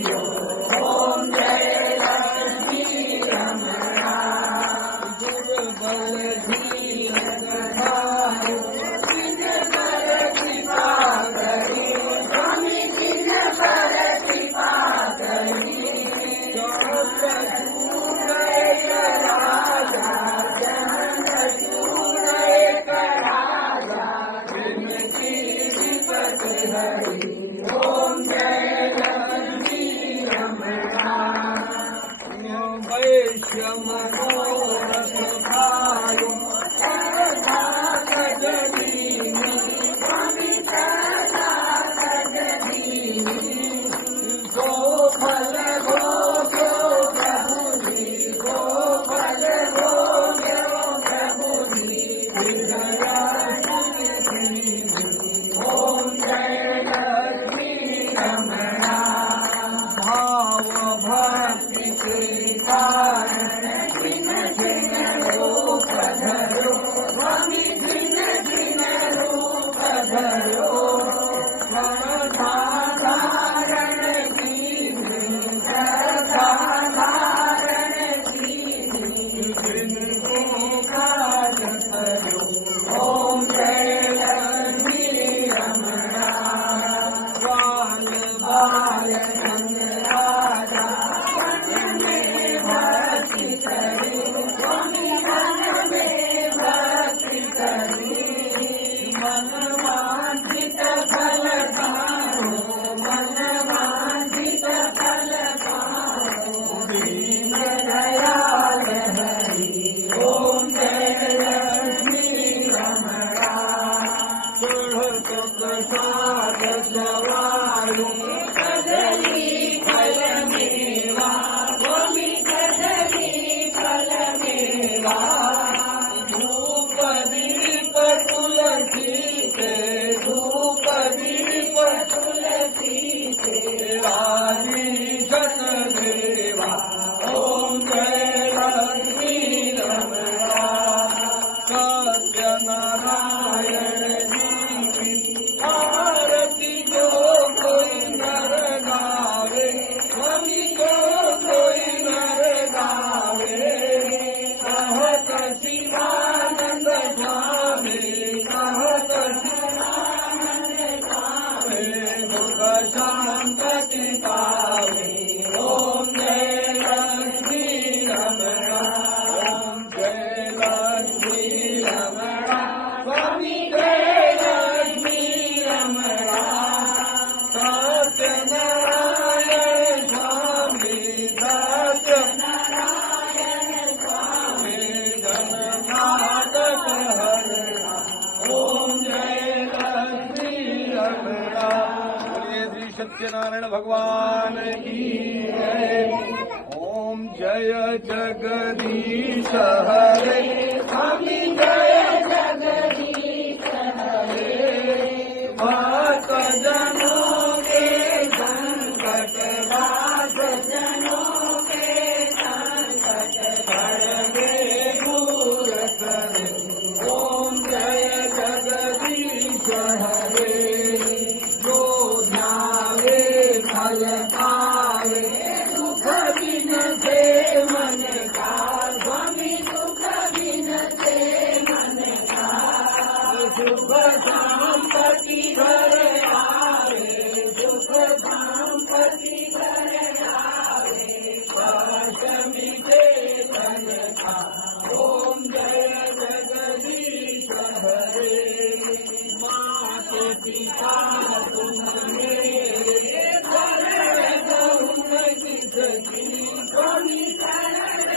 ओम जय लक्ष्मी रमणा दुर्बल दीन दयालु जिन पर कृपा करी स्वामी जिन पर कृपा करी राजा ओम जय लक्ष्मी रमणा वैश्यमनोरथ भायु जगदीनी स्वामी जगदीनी गो फल गो प्रभुजी गो फल गो प्रभुजी ओम जय लक्ष्मी रमणा भाव भक्ति के कारण जिन जिन रूप धरो स्वामी जिन जिन रूप धरो धारण की धारण की जिनको काज करो ओम जय लक्ष्मी रमणा बाल बाल राजा भक्ति करी स्वामी मन में भक्ति करी मन वांछित फल पाओ मन वांछित फल पाओ दीन दयाल हरि ओम जय लक्ष्मी रमणा प्रसाद जवारू कदली फल मेवा स्वामी कदली फल मेवा धूप दीप तुलसी के धूप दीप तुलसी के राजी जन देवा ओम जय लक्ष्मी रमणा सत्यनारायण आरती जो कोई नर गावे स्वामी जो कोई नर गावे कहत शिवानंद स्वामी कहत शिवानंद स्वामी दुख शांति पावे ओम जय लक्ष्मी रमणा ओम जय लक्ष्मी रमणा स्वामी जय सत्यनारायण स्वामी सत्यनारायण स्वामी जगन्नाथ हरणा ओम जय लक्ष्मी रमणा बोलिए श्री सत्यनारायण भगवान की जय ओम जय जगदीश हरे स्वामी जय जगदीश हरे भक्त जनों के संकट वास जनों के संकट हरगे दूर करे ओम जय जगदीश हरे जो ध्यावे फल पावे सुख बिन से मन का स्वामी सुख बिन से मन का सुख संपत्ति घर आवे सुख संपत्ति घर आवे दशमी से धन का ओम जय जगदीश हरे माते पिता तुम मेरे शरण किसकी स्वामी शरण